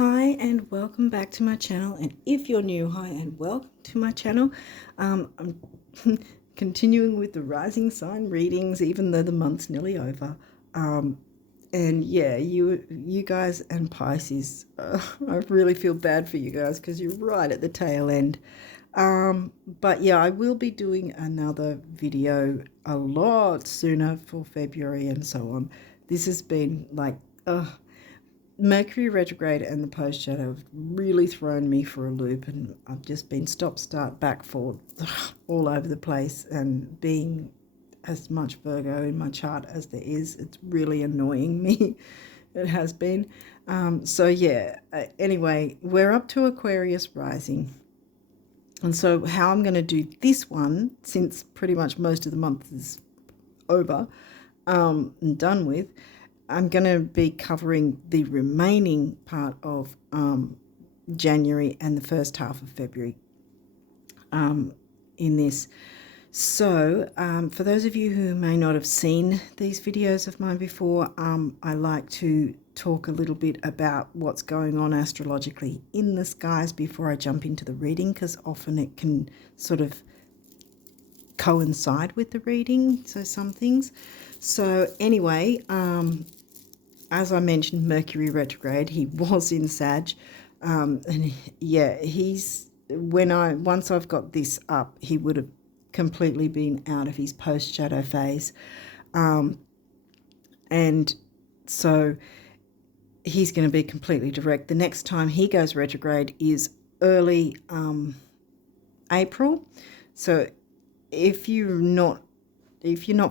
Hi and welcome back to my channel, and if you're new, hi and welcome to my channel. I'm continuing with the rising sign readings even though the month's nearly over. And yeah, you guys and Pisces, I really feel bad for you guys because you're right at the tail end. But yeah, I will be doing another video a lot sooner for February and so on. This has been like Mercury retrograde and the post shadow have really thrown me for a loop, and I've just been stop, start, back, forward, all over the place. And being as much Virgo in my chart as there is, it's really annoying me. It has been. So yeah, anyway, we're up to Aquarius rising. And so how I'm going to do this one, since pretty much most of the month is over and done with, I'm going to be covering the remaining part of January and the first half of February in this. So for those of you who may not have seen these videos of mine before, I like to talk a little bit about what's going on astrologically in the skies before I jump into the reading, because often it can sort of coincide with the reading, so some things. So anyway, as I mentioned, Mercury retrograde, he was in Sag, and yeah, once I've got this up, he would have completely been out of his post shadow phase, and so he's going to be completely direct. The next time he goes retrograde is early April. So if you're not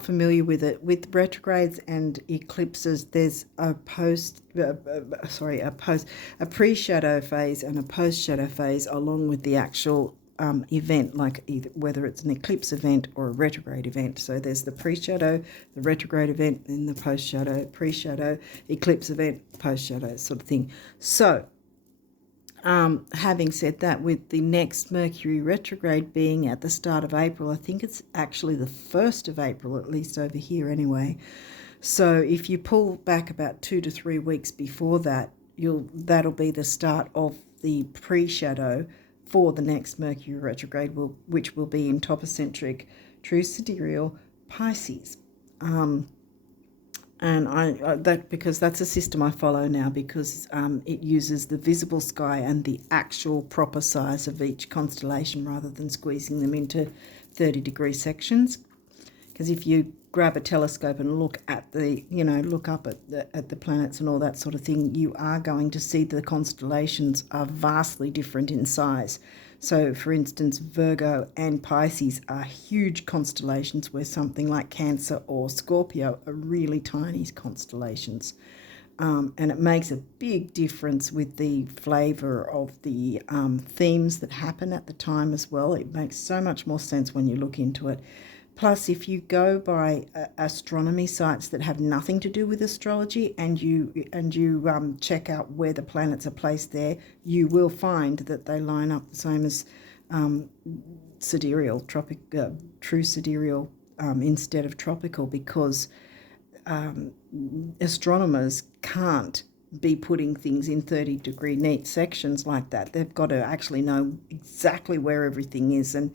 familiar with it, with retrogrades and eclipses, there's a pre-shadow phase and a post-shadow phase, along with the actual event, like either whether it's an eclipse event or a retrograde event. So there's the pre-shadow, the retrograde event, and the post-shadow, pre-shadow, eclipse event, post-shadow sort of thing. So having said that, with the next Mercury retrograde being at the start of April, I think it's actually the 1st of April, at least over here anyway. So if you pull back about 2 to 3 weeks before that, that'll be the start of the pre-shadow for the next Mercury retrograde, which will be in topocentric true sidereal Pisces. And because that's a system I follow now, because it uses the visible sky and the actual proper size of each constellation rather than squeezing them into 30-degree sections. Because if you grab a telescope and look at look up at the planets and all that sort of thing, you are going to see the constellations are vastly different in size. So, for instance, Virgo and Pisces are huge constellations, where something like Cancer or Scorpio are really tiny constellations. And it makes a big difference with the flavour of the themes that happen at the time as well. It makes so much more sense when you look into it. Plus, if you go by astronomy sites that have nothing to do with astrology, and you check out where the planets are placed there, you will find that they line up the same as sidereal, true sidereal instead of tropical, because astronomers can't be putting things in 30-degree neat sections like that. They've got to actually know exactly where everything is, and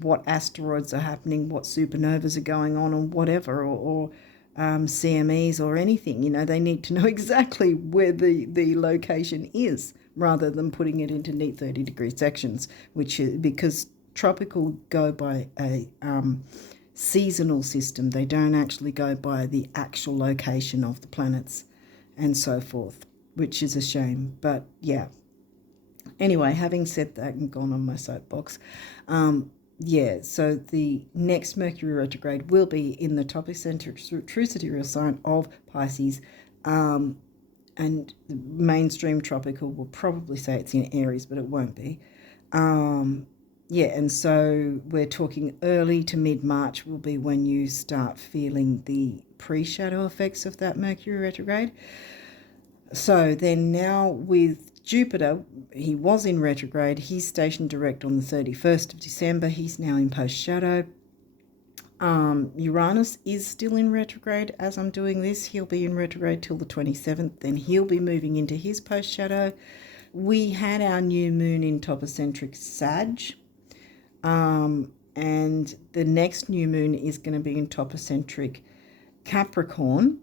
what asteroids are happening, what supernovas are going on, or whatever, or CMEs or anything. They need to know exactly where the location is, rather than putting it into neat 30-degree sections, which is because tropical go by a seasonal system. They don't actually go by the actual location of the planets and so forth, which is a shame. But yeah, anyway, having said that and gone on my soapbox, so the next Mercury retrograde will be in the topocentric true sidereal sign of Pisces, and the mainstream tropical will probably say it's in Aries, but it won't be. And so we're talking early to mid-March will be when you start feeling the pre-shadow effects of that Mercury retrograde. So then now with Jupiter, he was in retrograde. He's stationed direct on the 31st of December. He's now in post-shadow. Uranus is still in retrograde as I'm doing this. He'll be in retrograde till the 27th. Then he'll be moving into his post-shadow. We had our new moon in topocentric Sag. And the next new moon is going to be in topocentric Capricorn.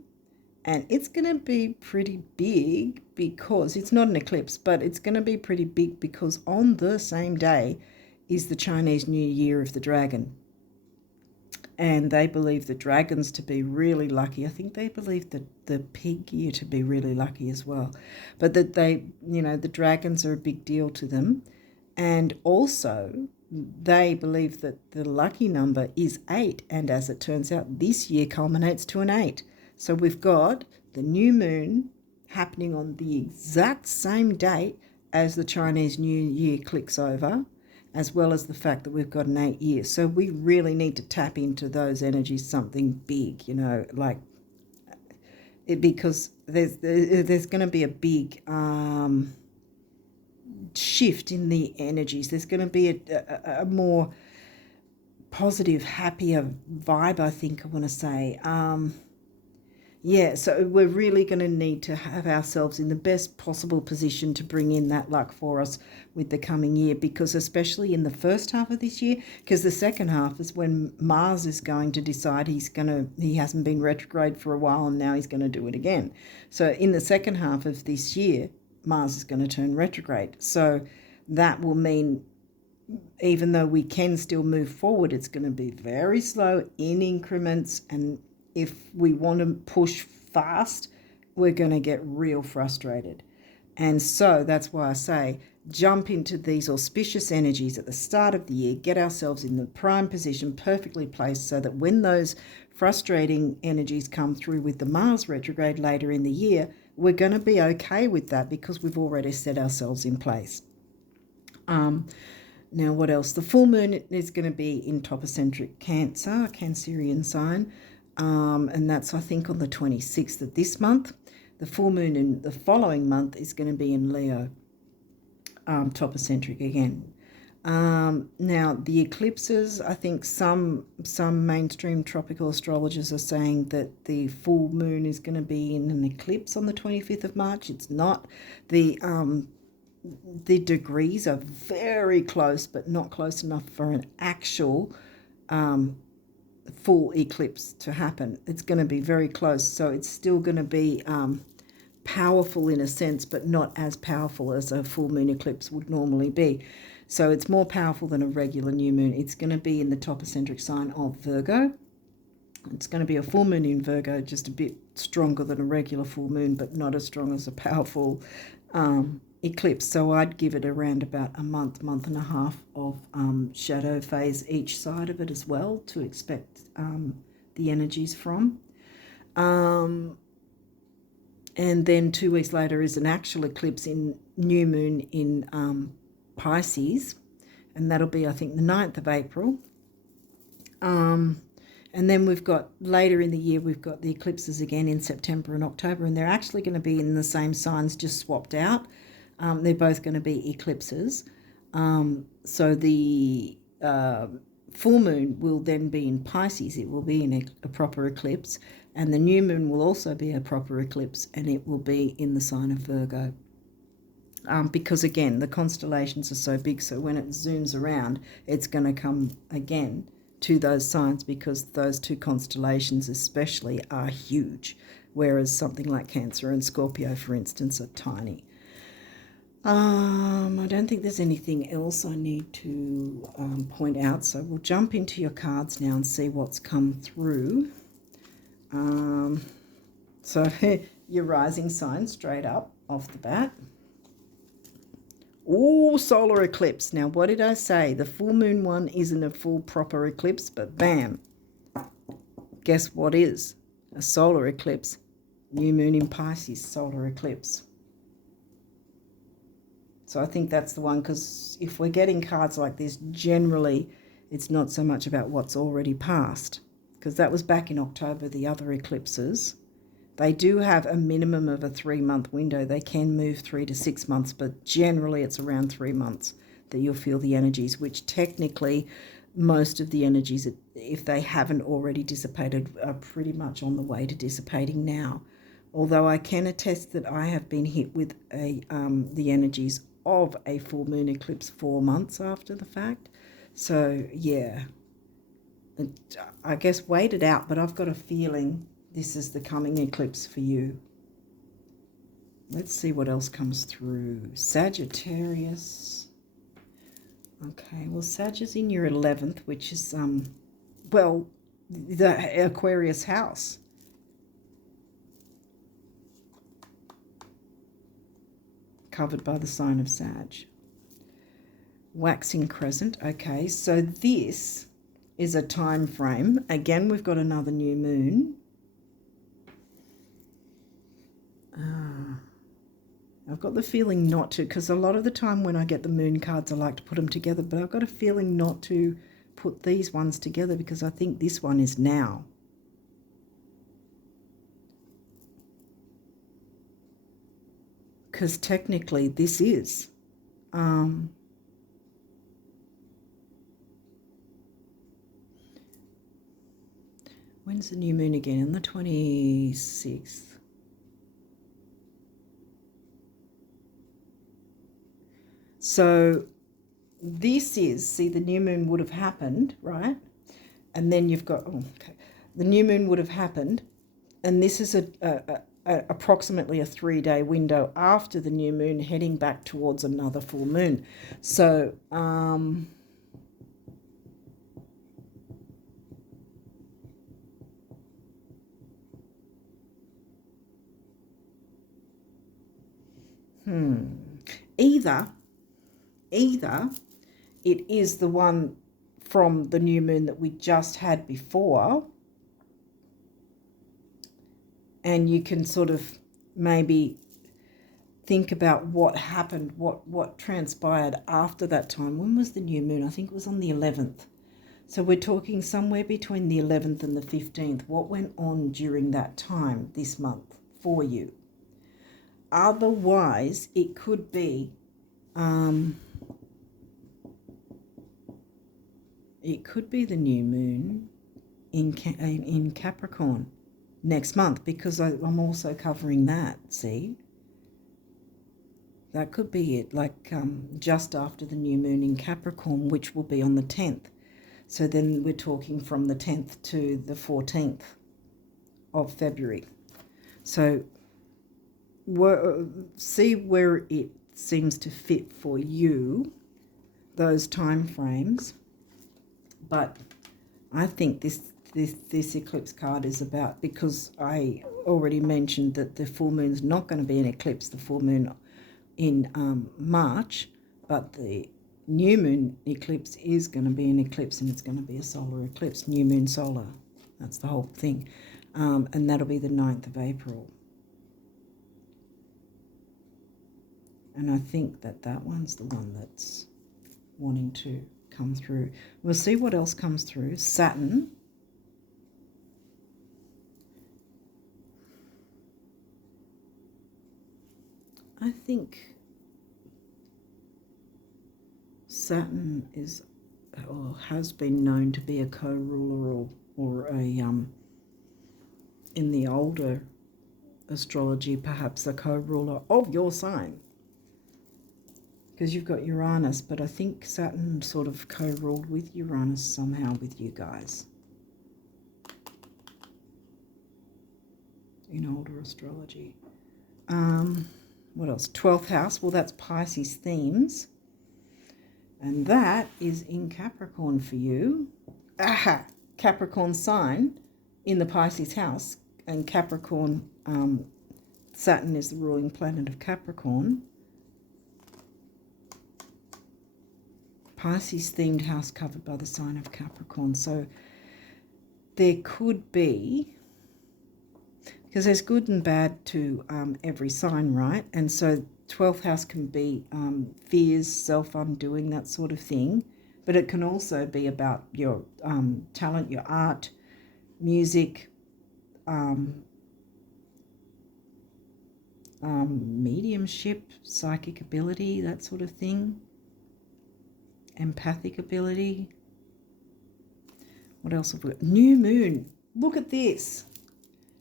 And it's going to be pretty big because it's not an eclipse, but it's going to be pretty big because on the same day is the Chinese New Year of the Dragon. And they believe the dragons to be really lucky. I think they believe the pig year to be really lucky as well. But that they, the dragons are a big deal to them. And also, they believe that the lucky number is 8. And as it turns out, this year culminates to an 8. So we've got the new moon happening on the exact same date as the Chinese New Year clicks over, as well as the fact that we've got an 8 year. So we really need to tap into those energies, something big, like it, because there's going to be a big shift in the energies. There's going to be a more positive, happier vibe, I think I want to say. So we're really going to need to have ourselves in the best possible position to bring in that luck for us with the coming year, because especially in the first half of this year, because the second half is when Mars is going to decide he hasn't been retrograde for a while and now he's going to do it again. So in the second half of this year, Mars is going to turn retrograde. So that will mean even though we can still move forward, it's going to be very slow in increments, and if we want to push fast, we're going to get real frustrated. And so that's why I say jump into these auspicious energies at the start of the year, get ourselves in the prime position, perfectly placed, so that when those frustrating energies come through with the Mars retrograde later in the year, we're going to be okay with that because we've already set ourselves in place. Now, what else? The full moon is going to be in topocentric Cancer, a Cancerian sign. And that's, I think, on the 26th of this month. The full moon in the following month is going to be in Leo, topocentric again. Now, the eclipses, I think some mainstream tropical astrologers are saying that the full moon is going to be in an eclipse on the 25th of March. It's not. The degrees are very close, but not close enough for an actual full eclipse to happen. It's going to be very close, so it's still going to be powerful in a sense, but not as powerful as a full moon eclipse would normally be. So it's more powerful than a regular new moon. It's going to be in the topocentric sign of Virgo. It's going to be a full moon in Virgo, just a bit stronger than a regular full moon, but not as strong as a powerful eclipse. So I'd give it around about a month and a half of shadow phase each side of it as well to expect the energies from. And then 2 weeks later is an actual eclipse in new moon in Pisces, and that'll be, I think, the 9th of April. And then we've got later in the year, we've got the eclipses again in September and October, and they're actually going to be in the same signs, just swapped out. They're both going to be eclipses. So the full moon will then be in Pisces. It will be in a proper eclipse. And the new moon will also be a proper eclipse, and it will be in the sign of Virgo. Because, again, the constellations are so big, so when it zooms around, it's going to come again to those signs, because those two constellations especially are huge, whereas something like Cancer and Scorpio, for instance, are tiny. I don't think there's anything else I need to point out, so we'll jump into your cards now and see what's come through. So your rising sign straight up off the bat. Oh, solar eclipse. Now, what did I say? The full moon one isn't a full proper eclipse, but bam. Guess what is? A solar eclipse. New moon in Pisces, solar eclipse. So I think that's the one, because if we're getting cards like this, generally it's not so much about what's already passed, because that was back in October, the other eclipses. They do have a minimum of a 3-month window. They can move 3 to 6 months, but generally it's around 3 months that you'll feel the energies, which technically most of the energies, if they haven't already dissipated, are pretty much on the way to dissipating now. Although I can attest that I have been hit with the energies of a full moon eclipse 4 months after the fact. So yeah, I guess wait it out, but I've got a feeling this is the coming eclipse for you. Let's see what else comes through. Sagittarius. Okay, well, Sag is in your 11th, which is, well, the Aquarius house. Covered by the sign of Sag. Waxing crescent. Okay, so this is a time frame. Again, we've got another new moon. I've got the feeling not to, because a lot of the time when I get the moon cards, I like to put them together, but I've got a feeling not to put these ones together because I think this one is now. Because technically this is. When's the new moon again? On the 26th. So this is, see, the new moon would have happened, right? And then you've got, oh, okay, the new moon would have happened, and this is approximately a 3-day window after the new moon, heading back towards another full moon. So, either it is the one from the new moon that we just had before, and you can sort of maybe think about what happened, what transpired after that time. When was the new moon? I think it was on the 11th. So we're talking somewhere between the 11th and the 15th. What went on during that time this month for you? Otherwise, it could be the new moon in Capricorn next month, because I'm also covering that, see? That could be it, like just after the new moon in Capricorn, which will be on the 10th. So then we're talking from the 10th to the 14th of February. So see where it seems to fit for you, those time frames. But I think this eclipse card is about, because I already mentioned that the full moon's not going to be an eclipse, the full moon in March, but the new moon eclipse is going to be an eclipse, and it's going to be a solar eclipse, new moon solar. That's the whole thing. And that'll be the 9th of April. And I think that one's the one that's wanting to come through. We'll see what else comes through. Saturn. I think Saturn is or has been known to be a co-ruler or a in the older astrology, perhaps a co-ruler of your sign, because you've got Uranus, but I think Saturn sort of co-ruled with Uranus somehow with you guys in older astrology. What else? 12th house. Well, that's Pisces themes. And that is in Capricorn for you. Aha! Capricorn sign in the Pisces house. And Capricorn, Saturn is the ruling planet of Capricorn. Pisces themed house covered by the sign of Capricorn. So there could be, because there's good and bad to every sign, right? And so 12th house can be fears, self-undoing, that sort of thing. But it can also be about your talent, your art, music, mediumship, psychic ability, that sort of thing, empathic ability. What else have we got? New moon. Look at this.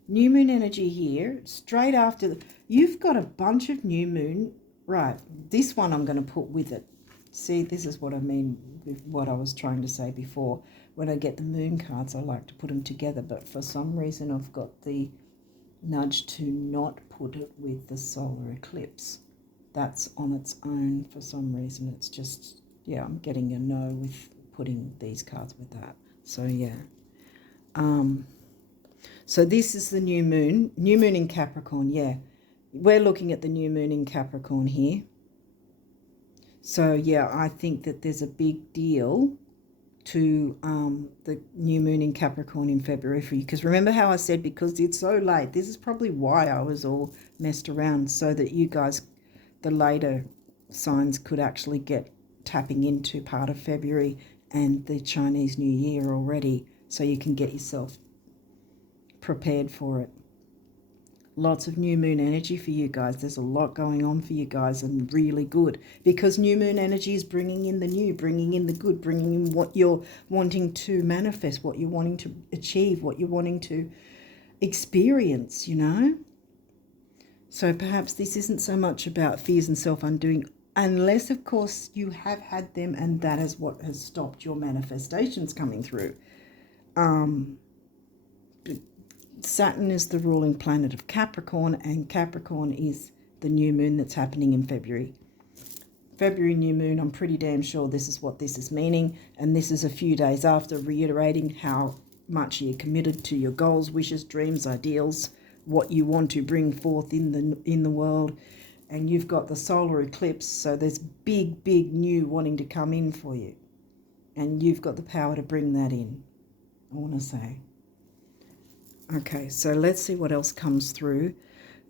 New moon energy here. Straight after. You've got a bunch of new moon. Right. This one I'm going to put with it. See, this is what I mean with what I was trying to say before. When I get the moon cards, I like to put them together. But for some reason, I've got the nudge to not put it with the solar eclipse. That's on its own for some reason. It's just, yeah, I'm getting a no with putting these cards with that. So, yeah. So this is the new moon in Capricorn, yeah. We're looking at the new moon in Capricorn here. So, yeah, I think that there's a big deal to the new moon in Capricorn in February for you. Because remember how I said, because it's so late, this is probably why I was all messed around, so that you guys, the later signs, could actually get tapping into part of February and the Chinese New Year already, so you can get yourself prepared for it. Lots of new moon energy for you guys. There's a lot going on for you guys, and really good, because new moon energy is bringing in the new, bringing in the good, bringing in what you're wanting to manifest, what you're wanting to achieve, what you're wanting to experience, you know. So perhaps this isn't so much about fears and self-undoing, unless, of course, you have had them and that is what has stopped your manifestations coming through. Saturn is the ruling planet of Capricorn, and Capricorn is the new moon that's happening in February. February new moon, I'm pretty damn sure this is what this is meaning, and this is a few days after, reiterating how much you're committed to your goals, wishes, dreams, ideals, what you want to bring forth in the world. And you've got the solar eclipse, so there's big new wanting to come in for you, and you've got the power to bring that in, I want to say. Okay, so let's see what else comes through.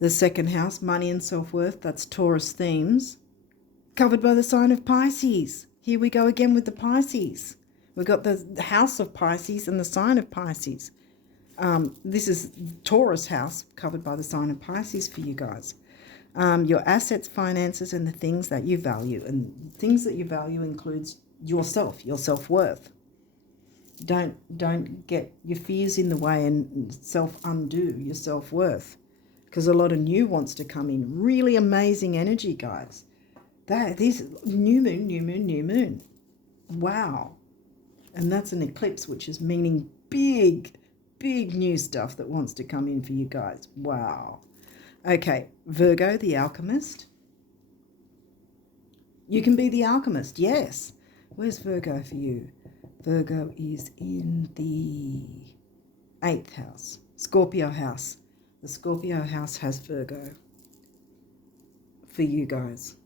The second house, money and self-worth, that's Taurus themes, covered by the sign of Pisces. Here we go again with the Pisces. We've got the house of Pisces and the sign of Pisces. This is Taurus house, covered by the sign of Pisces for you guys. Your assets, finances, and the things that you value. And things that you value includes yourself, your self-worth. Don't get your fears in the way and self-undo your self-worth, because a lot of new wants to come in. Really amazing energy, guys. This new moon. Wow. And that's an eclipse, which is meaning big new stuff that wants to come in for you guys. Wow. Okay, Virgo, the alchemist. You can be the alchemist, yes. Where's Virgo for you? Virgo is in the 8th house, Scorpio house. The Scorpio house has Virgo for you guys.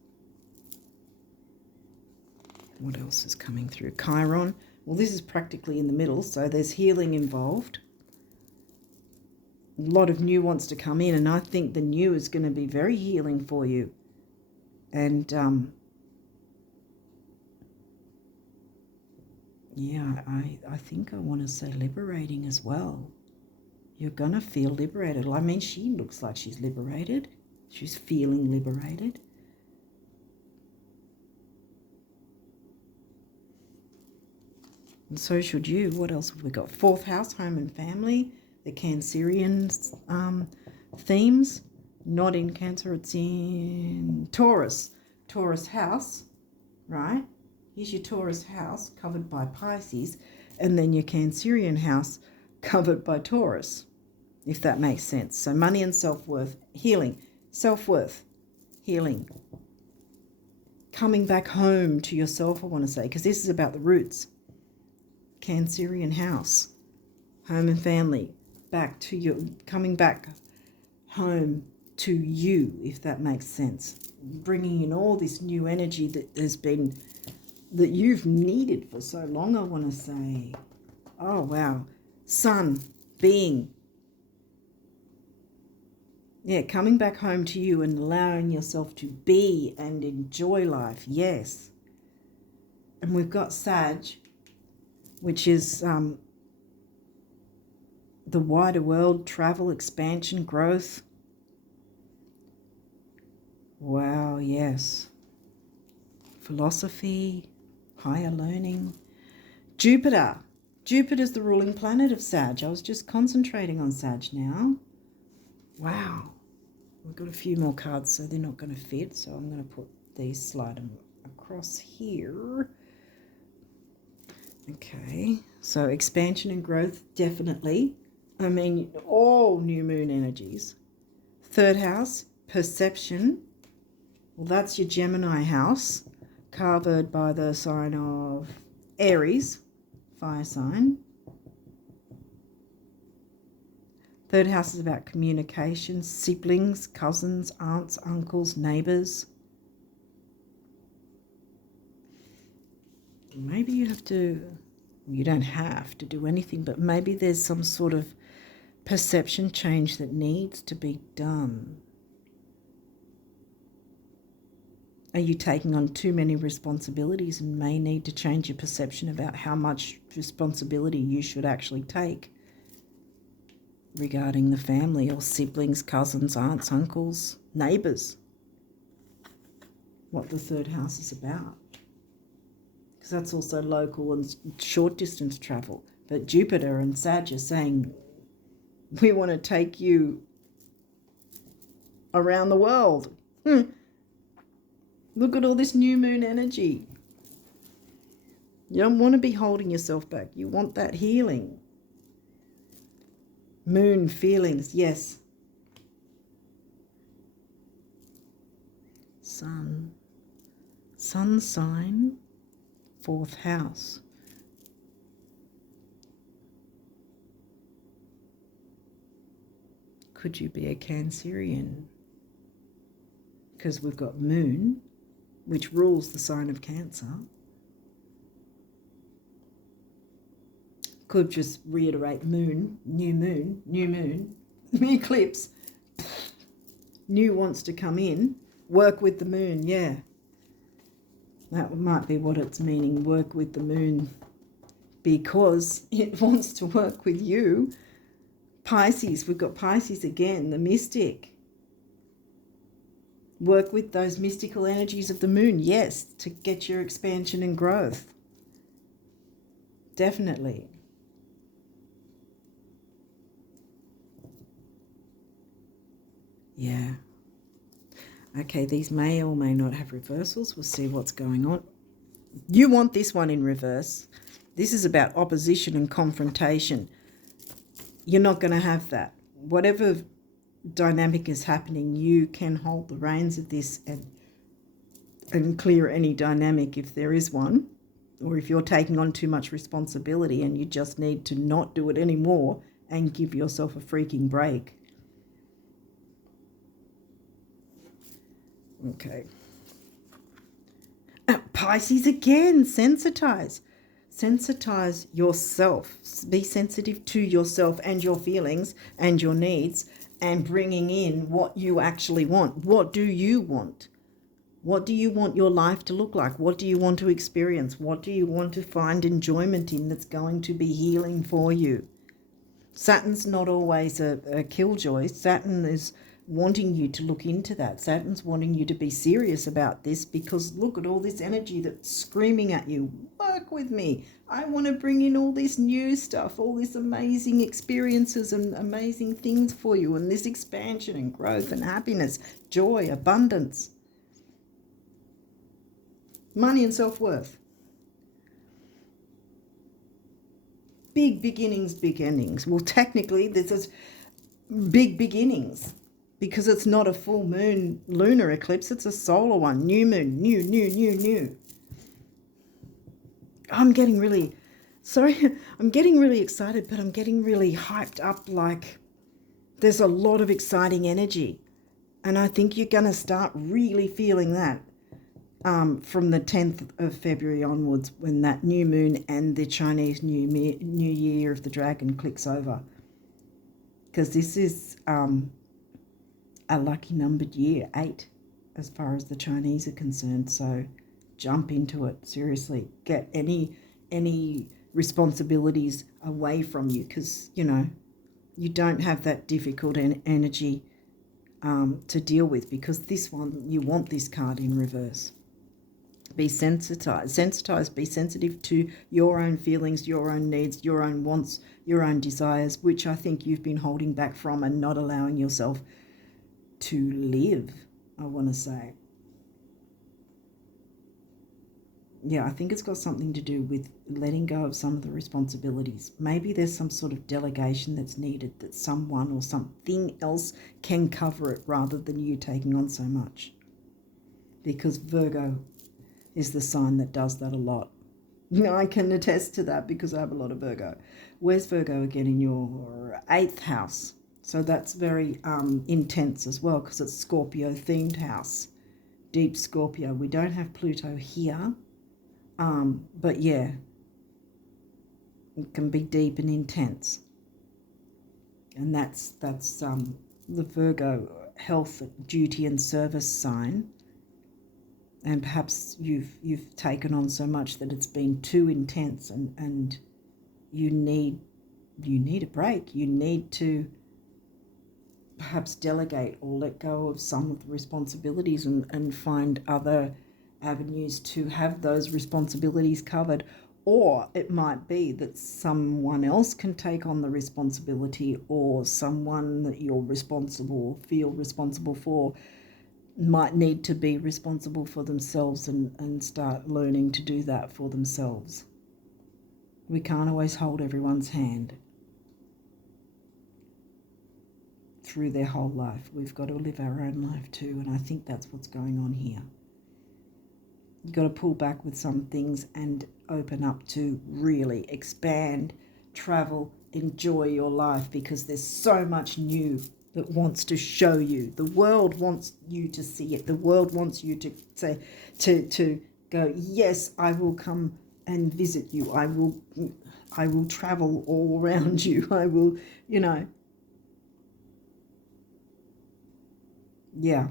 What else is coming through? Chiron. Well, this is practically in the middle, so there's healing involved. A lot of new wants to come in, and I think the new is going to be very healing for you. And yeah, I think I want to say liberating as well. You're going to feel liberated. I mean, she looks like she's liberated. She's feeling liberated. And so should you. What else have we got? 4th house, home and family. The Cancerian themes. Not in Cancer, it's in Taurus. Taurus house, right? Here's your Taurus house covered by Pisces, and then your Cancerian house covered by Taurus, if that makes sense. So money and self-worth, healing, self-worth, healing. Coming back home to yourself, I want to say, because this is about the roots. Cancerian house, home and family, back to you, coming back home to you, if that makes sense. Bringing in all this new energy that has been, that you've needed for so long, I want to say. Oh, wow. Sun, being. Yeah, coming back home to you and allowing yourself to be and enjoy life. Yes. And we've got Sag, which is the wider world, travel, expansion, growth. Wow, yes. Philosophy, higher learning. Jupiter Jupiter's the ruling planet of Sag. I was just concentrating on Sag now. Wow. We've got a few more cards, so they're not going to fit. So I'm going to put these, slide them across here. Okay. So expansion and growth, definitely. I mean, all new moon energies. Third house, perception. Well, that's your Gemini house, covered by the sign of Aries, fire sign. Third house is about communication, siblings, cousins, aunts, uncles, neighbours. Maybe you have to, you don't have to do anything, but maybe there's some sort of perception change that needs to be done. Are you taking on too many responsibilities and may need to change your perception about how much responsibility you should actually take regarding the family or siblings, cousins, aunts, uncles, neighbours? What the third house is about. Because that's also local and short distance travel. But Jupiter and Sag are saying, we want to take you around the world. Look at all this new moon energy. You don't want to be holding yourself back. You want that healing. Moon feelings, yes. Sun. Sun sign, fourth house. Could you be a Cancerian? Because we've got Moon, which rules the sign of Cancer. Could just reiterate moon, eclipse. New wants to come in, work with the moon, yeah. That might be what it's meaning, work with the moon, because it wants to work with you. Pisces, we've got Pisces again, the mystic. Work with those mystical energies of the moon, yes, to get your expansion and growth. Definitely. Yeah. Okay, these may or may not have reversals. We'll see what's going on. You want this one in reverse. This is about opposition and confrontation. You're not going to have that. Whatever dynamic is happening, you can hold the reins of this and clear any dynamic if there is one, or if you're taking on too much responsibility and you just need to not do it anymore and give yourself a freaking break. Okay. Pisces again, sensitize. Sensitize yourself. Be sensitive to yourself and your feelings and your needs, and bringing in what you actually want. What do you want? What do you want your life to look like? What do you want to experience? What do you want to find enjoyment in that's going to be healing for you? Saturn's not always a killjoy. Saturn is wanting you to look into that. Saturn's wanting you to be serious about this, because look at all this energy that's screaming at you. Work with me. I want to bring in all this new stuff, all these amazing experiences and amazing things for you, and this expansion and growth and happiness, joy, abundance, money and self-worth. Big beginnings, big endings. Well, technically, this is big beginnings, because it's not a full moon lunar eclipse, it's a solar one. New moon, new. I'm getting really excited, but I'm getting really hyped up, like there's a lot of exciting energy. And I think you're going to start really feeling that from the 10th of February onwards, when that new moon and the Chinese New Year of the Dragon clicks over. Because this is a lucky numbered year, 8, as far as the Chinese are concerned. So jump into it, seriously. Get any responsibilities away from you, because, you know, you don't have that difficult energy to deal with, because this one, you want this card in reverse. Be sensitized, be sensitive to your own feelings, your own needs, your own wants, your own desires, which I think you've been holding back from and not allowing yourself to live, I want to say. Yeah, I think it's got something to do with letting go of some of the responsibilities. Maybe there's some sort of delegation that's needed, that someone or something else can cover it rather than you taking on so much. Because Virgo is the sign that does that a lot. I can attest to that because I have a lot of Virgo. Where's Virgo again? In your 8th house. So that's very intense as well because it's Scorpio themed house. Deep Scorpio. We don't have Pluto here. But yeah, it can be deep and intense. And that's the Virgo health, duty and service sign. And perhaps you've taken on so much that it's been too intense and you need a break. You need to perhaps delegate or let go of some of the responsibilities and find other avenues to have those responsibilities covered. Or it might be that someone else can take on the responsibility, or someone that you're feel responsible for might need to be responsible for themselves and start learning to do that for themselves. We can't always hold everyone's hand through their whole life. We've got to live our own life too, and I think that's what's going on here. You've got to pull back with some things and open up to really expand, travel, enjoy your life, because there's so much new that wants to show you. The world wants you to see it. The world wants you to say, to go, yes, I will come and visit you. I will travel all around you. I will, yeah.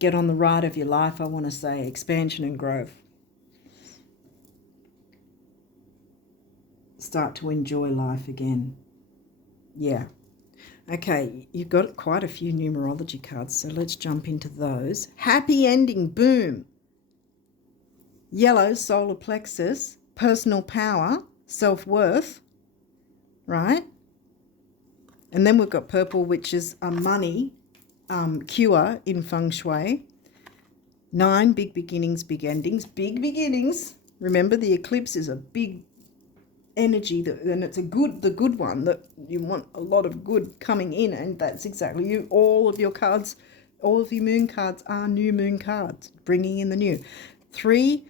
Get on the ride of your life, I want to say. Expansion and growth. Start to enjoy life again. Yeah. Okay, you've got quite a few numerology cards, so let's jump into those. Happy ending, boom. Yellow, solar plexus, personal power, self-worth, right? And then we've got purple, which is a money, cure in feng shui. 9, big beginnings, big endings. Big beginnings. Remember, the eclipse is a big energy, and it's the good one, that you want a lot of good coming in, and that's exactly you. All of your cards, all of your moon cards are new moon cards, bringing in the new. 3,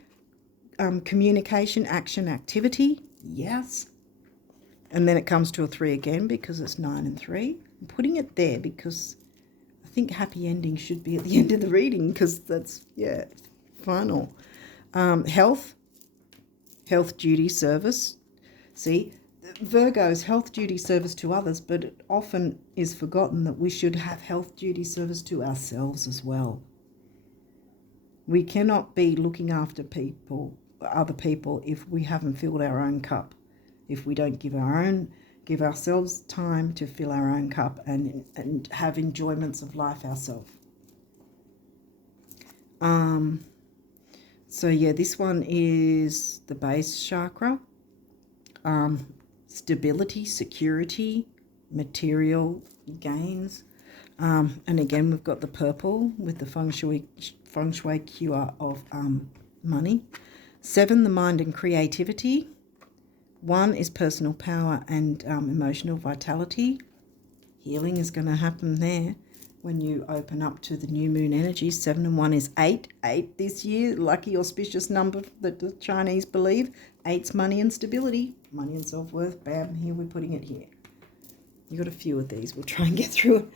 communication, action, activity. Yes. And then it comes to a 3 again because it's 9 and 3. I'm putting it there because I think happy ending should be at the end of the reading, because that's, yeah, final. Health, duty, service. See, Virgo's health, duty, service to others, but it often is forgotten that we should have health, duty, service to ourselves as well. We cannot be looking after other people, if we haven't filled our own cup. If we don't give ourselves time to fill our own cup and have enjoyments of life ourselves. So yeah, this one is the base chakra. Stability, security, material gains. And again, we've got the purple with the feng shui cure of money. 7, the mind and creativity. 1 is personal power and emotional vitality. Healing is going to happen there when you open up to the new moon energy. 7 and 1 is 8. 8 this year, lucky auspicious number that the Chinese believe. 8's money and stability, money and self-worth. Bam, here we're putting it here. You got a few of these. We'll try and get through it.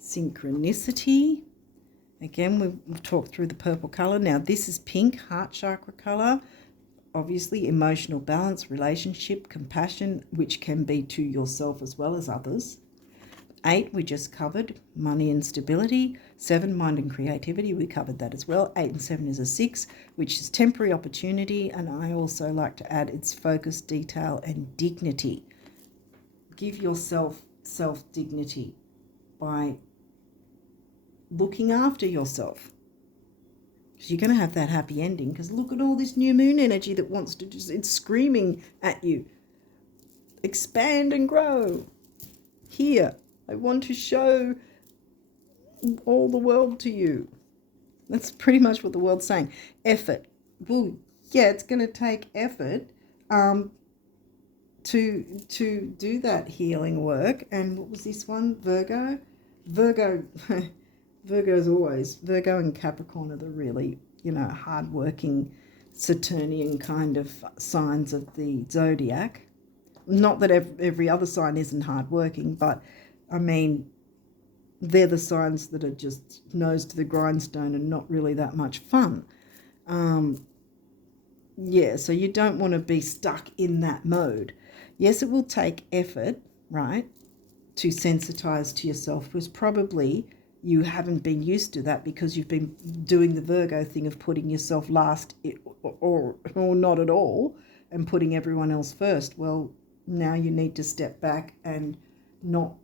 Synchronicity. Again, we've talked through the purple colour. Now this is pink, heart chakra colour. Obviously, emotional balance, relationship, compassion, which can be to yourself as well as others. 8, we just covered, money and stability. 7, mind and creativity, we covered that as well. 8 and 7 is a 6, which is temporary opportunity, and I also like to add its focus, detail, and dignity. Give yourself self-dignity by looking after yourself. So you're going to have that happy ending, because look at all this new moon energy that wants to just, it's screaming at you. Expand and grow. Here, I want to show all the world to you. That's pretty much what the world's saying. Effort. Well, yeah, it's going to take effort to do that healing work. And what was this one? Virgo. Virgo's always, Virgo and Capricorn are the really, hardworking Saturnian kind of signs of the zodiac. Not that every other sign isn't hardworking, but I mean, they're the signs that are just nose to the grindstone and not really that much fun. Yeah, so you don't want to be stuck in that mode. Yes, it will take effort, right, to sensitize to yourself, because probably you haven't been used to that because you've been doing the Virgo thing of putting yourself last or not at all and putting everyone else first. Well, now you need to step back and not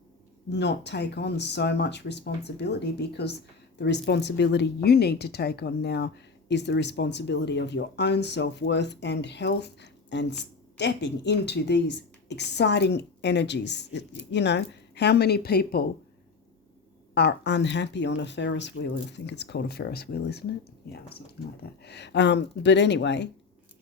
take on so much responsibility, because the responsibility you need to take on now is the responsibility of your own self-worth and health, and stepping into these exciting energies. How many people are unhappy on a Ferris wheel? I think it's called a Ferris wheel, isn't it? Yeah, something like that. But anyway,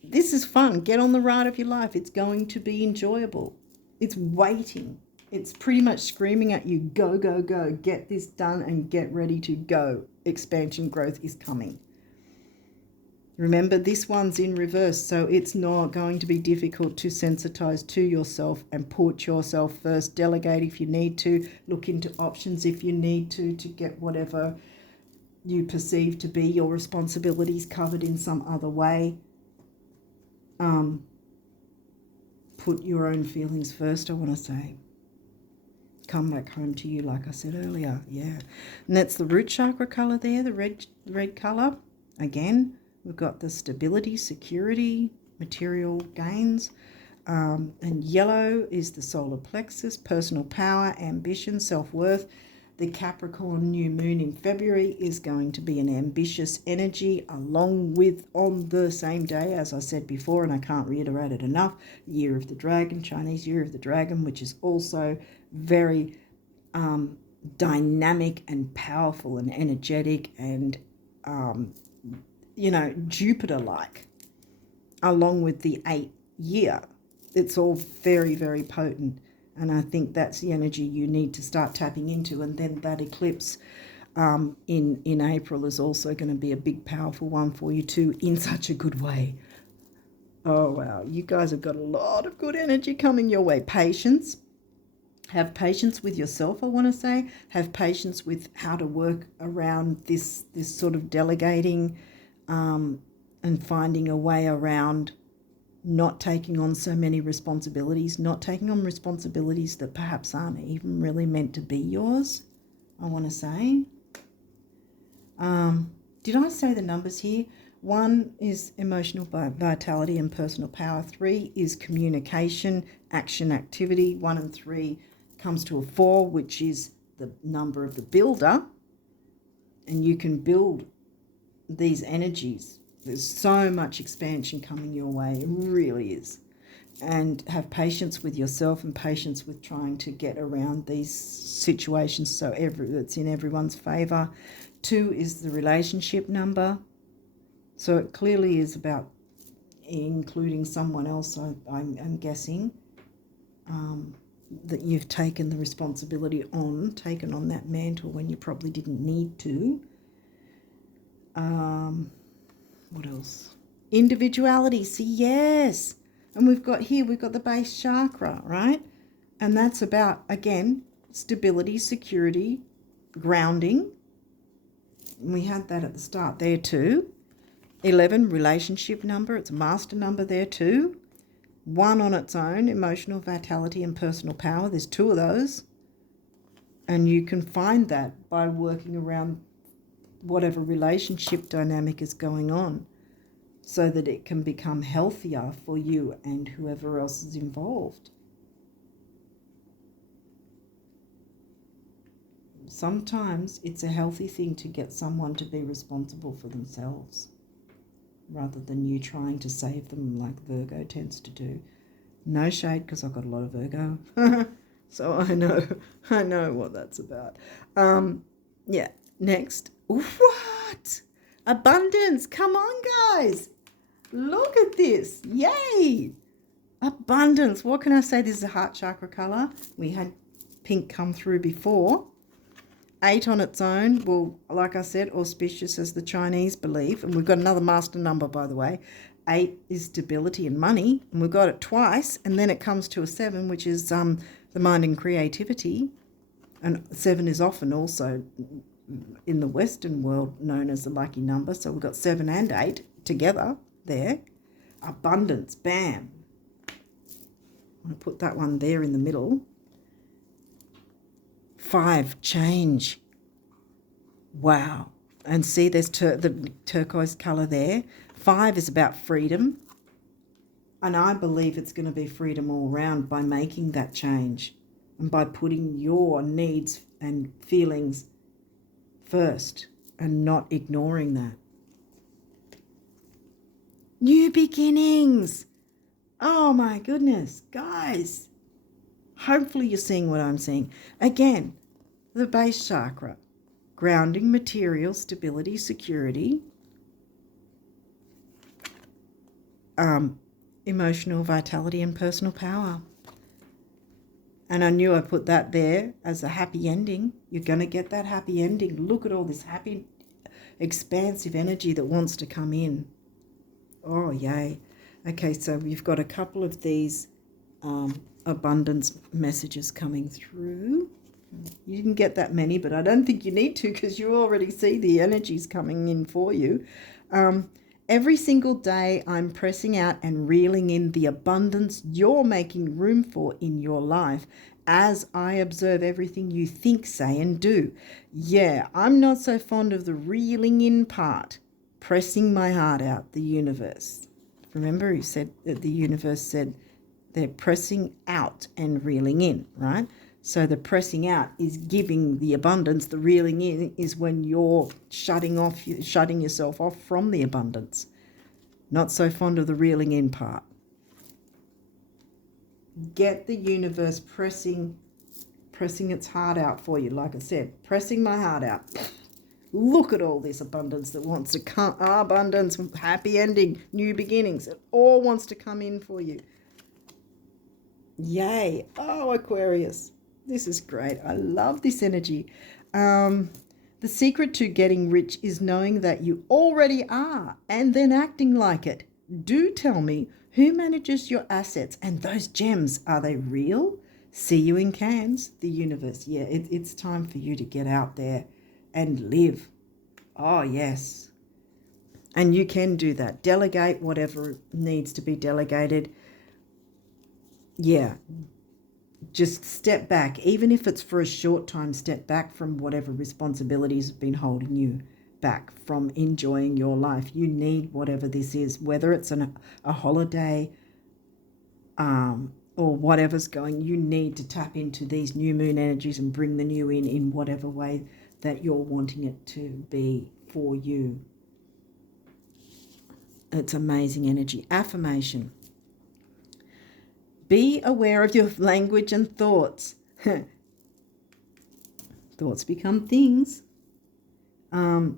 this is fun. Get on the ride of your life. It's going to be enjoyable. It's waiting. It's pretty much screaming at you, go, go, go. Get this done and get ready to go. Expansion growth is coming. Remember, this one's in reverse, so it's not going to be difficult to sensitize to yourself and put yourself first. Delegate if you need to. Look into options if you need to get whatever you perceive to be your responsibilities covered in some other way. Put your own feelings first, I want to say. Come back home to you, like I said earlier. Yeah. And that's the root chakra color there, the red color. Again, we've got the stability, security, material gains. And yellow is the solar plexus, personal power, ambition, self-worth. The Capricorn new moon in February is going to be an ambitious energy, along with, on the same day, as I said before, and I can't reiterate it enough, Year of the Dragon, Chinese Year of the Dragon, which is also very dynamic and powerful and energetic and, Jupiter-like, along with the 8th year. It's all very, very potent. And I think that's the energy you need to start tapping into. And then that eclipse in April is also going to be a big, powerful one for you too, in such a good way. Oh, wow. You guys have got a lot of good energy coming your way. Patience. Have patience with yourself, I want to say. Have patience with how to work around this sort of delegating and finding a way around not taking on so many responsibilities, not taking on responsibilities that perhaps aren't even really meant to be yours, I want to say. Did I say the numbers here? 1 is emotional vitality and personal power. 3 is communication, action, activity. 1 and 3 comes to a 4, which is the number of the builder. And you can build these energies. There's so much expansion coming your way. It really is. And have patience with yourself and patience with trying to get around these situations so it's in everyone's favor. 2 is the relationship number. So it clearly is about including someone else, I'm guessing, that you've taken the responsibility on, taken on that mantle when you probably didn't need to. What else? Individuality. See, yes. And we've got the base chakra, right? And that's about, again, stability, security, grounding. And we had that at the start there too. 11, relationship number. It's a master number there too. 1 on its own, emotional vitality and personal power. There's 2 of those. And you can find that by working around whatever relationship dynamic is going on, so that it can become healthier for you and whoever else is involved. sometimes it's a healthy thing to get someone to be responsible for themselves rather than you trying to save them like Virgo tends to do. No shade, because I've got a lot of Virgo. So I know what that's about. Yeah, next. What? Abundance. Come on, guys. Look at this. Yay. Abundance. What can I say? This is a heart chakra color. We had pink come through before. 8 on its own. Well, like I said, auspicious as the Chinese believe. And we've got another master number, by the way. 8 is stability and money. And we've got it twice. And then it comes to a 7, which is the mind and creativity. And 7 is often also in the Western world known as the lucky number. So we've got 7 and 8 together there. Abundance. Bam. I'll put that one there in the middle. 5, change. Wow. And see, there's the turquoise colour there. 5 is about freedom. And I believe it's going to be freedom all around by making that change and by putting your needs and feelings first and not ignoring that. New beginnings. Oh my goodness, guys. Hopefully you're seeing what I'm seeing. Again, the base chakra, grounding, material, stability, security, emotional vitality and personal power. And I knew I put that there as a happy ending. You're going to get that happy ending. Look at all this happy, expansive energy that wants to come in. Oh, yay. Okay, so we've got a couple of these abundance messages coming through. You didn't get that many, but I don't think you need to because you already see the energies coming in for you. Every single day I'm pressing out and reeling in the abundance you're making room for in your life as I observe everything you think, say, and do. Yeah, I'm not so fond of the reeling in part. Pressing my heart out, the universe. Remember, he said that the universe said they're pressing out and reeling in, right? So the pressing out is giving the abundance. The reeling in is when you're shutting yourself off from the abundance. Not so fond of the reeling in part. Get the universe pressing its heart out for you. Like I said, pressing my heart out. Look at all this abundance that wants to come. Abundance, happy ending, new beginnings. It all wants to come in for you. Yay. Oh, Aquarius. This is great. I love this energy. The secret to getting rich is knowing that you already are and then acting like it. Do tell me, who manages your assets and those gems? Are they real? See you in Cairns, the universe. Yeah, it's time for you to get out there and live. Oh, yes. And you can do that. Delegate whatever needs to be delegated. Yeah. Just step back. Even if it's for a short time, step back from whatever responsibilities have been holding you back from enjoying your life. You need whatever this is, whether it's a holiday or whatever's going. You need to tap into these new moon energies and bring the new in whatever way that you're wanting it to be for you. It's amazing energy. Affirmation. Be aware of your language and thoughts. Thoughts become things. The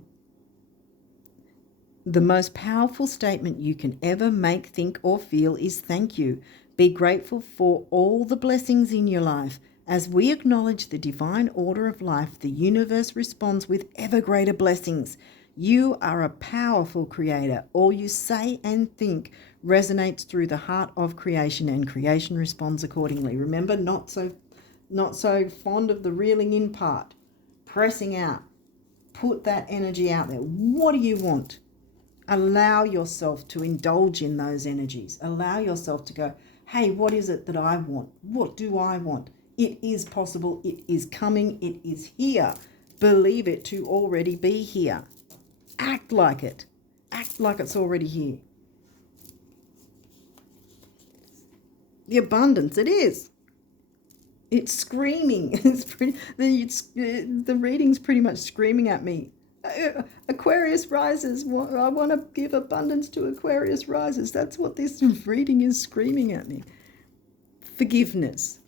most powerful statement you can ever make, think, or feel is thank you. Be grateful for all the blessings in your life. As we acknowledge the divine order of life, the universe responds with ever greater blessings. You are a powerful creator. All you say and think resonates through the heart of creation, and creation responds accordingly. Remember, not so fond of the reeling in part. Pressing out. Put that energy out there. What do you want? Allow yourself to indulge in those energies. Allow yourself to go, hey, what is it that I want? What do I want? It is possible. It is coming. It is here. Believe it to already be here. Act like it. Act like it's already here. The abundance, it is. It's screaming. The reading's pretty much screaming at me. Aquarius rises. I want to give abundance to Aquarius rises. That's what this reading is screaming at me. Forgiveness.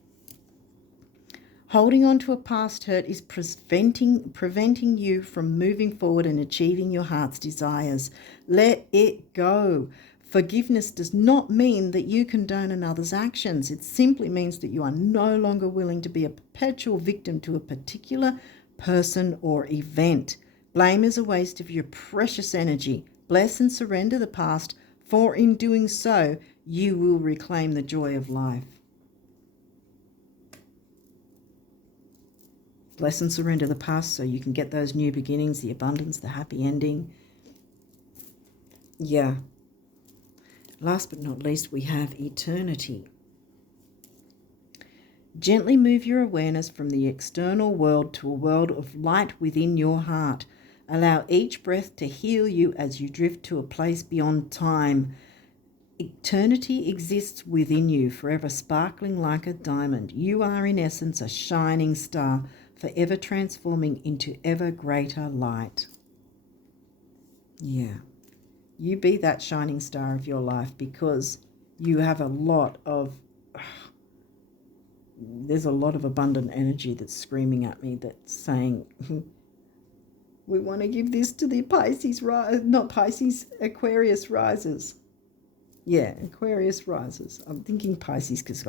Holding on to a past hurt is preventing you from moving forward and achieving your heart's desires. Let it go. Forgiveness does not mean that you condone another's actions. It simply means that you are no longer willing to be a perpetual victim to a particular person or event. Blame is a waste of your precious energy. Bless and surrender the past, for in doing so, you will reclaim the joy of life. Bless and surrender the past so you can get those new beginnings, the abundance, the happy ending. Yeah. Last but not least, we have eternity. Gently move your awareness from the external world to a world of light within your heart. Allow each breath to heal you as you drift to a place beyond time. Eternity exists within you, forever sparkling like a diamond. You are, in essence, a shining star, forever transforming into ever greater light. Yeah. You be that shining star of your life, because you have a lot of, there's a lot of abundant energy that's screaming at me, that's saying, we want to give this to the Aquarius risers. Yeah, Aquarius risers. I'm thinking Pisces because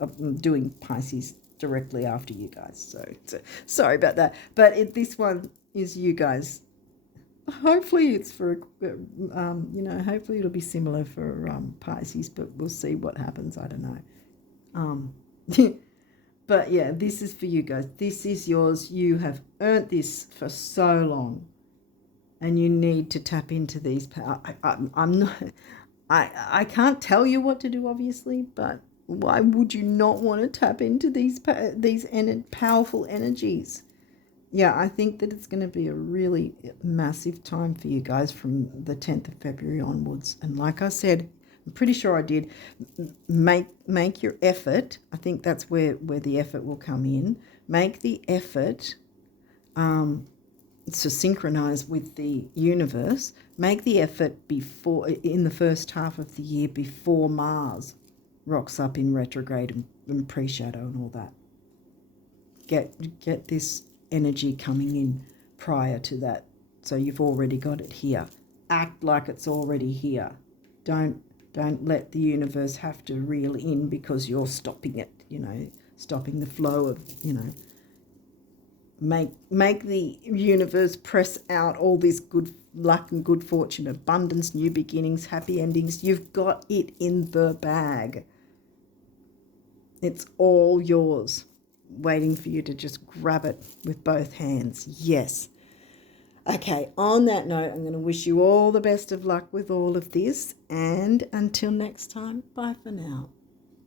I'm doing Pisces directly after you guys. So sorry about that. But this one is you guys. Hopefully it's for, hopefully it'll be similar for Pisces, but we'll see what happens. I don't know. But yeah, this is for you guys. This is yours. You have earned this for so long, and you need to tap into these. I can't tell you what to do, obviously, but why would you not want to tap into these powerful energies? Yeah, I think that it's going to be a really massive time for you guys from the 10th of February onwards. And like I said, I'm pretty sure I did, make your effort. I think that's where the effort will come in. Make the effort to synchronize with the universe. Make the effort in the first half of the year, before Mars rocks up in retrograde and pre-shadow and all that. Get this energy coming in prior to that, so you've already got it here. Act like it's already here. Don't let the universe have to reel in because you're stopping it, stopping the flow of, make the universe press out all this good luck and good fortune, abundance, new beginnings, happy endings. You've got it in the bag. It's all yours, waiting for you to just grab it with both hands. Yes. Okay, on that note, I'm going to wish you all the best of luck with all of this, and until next time, bye for now.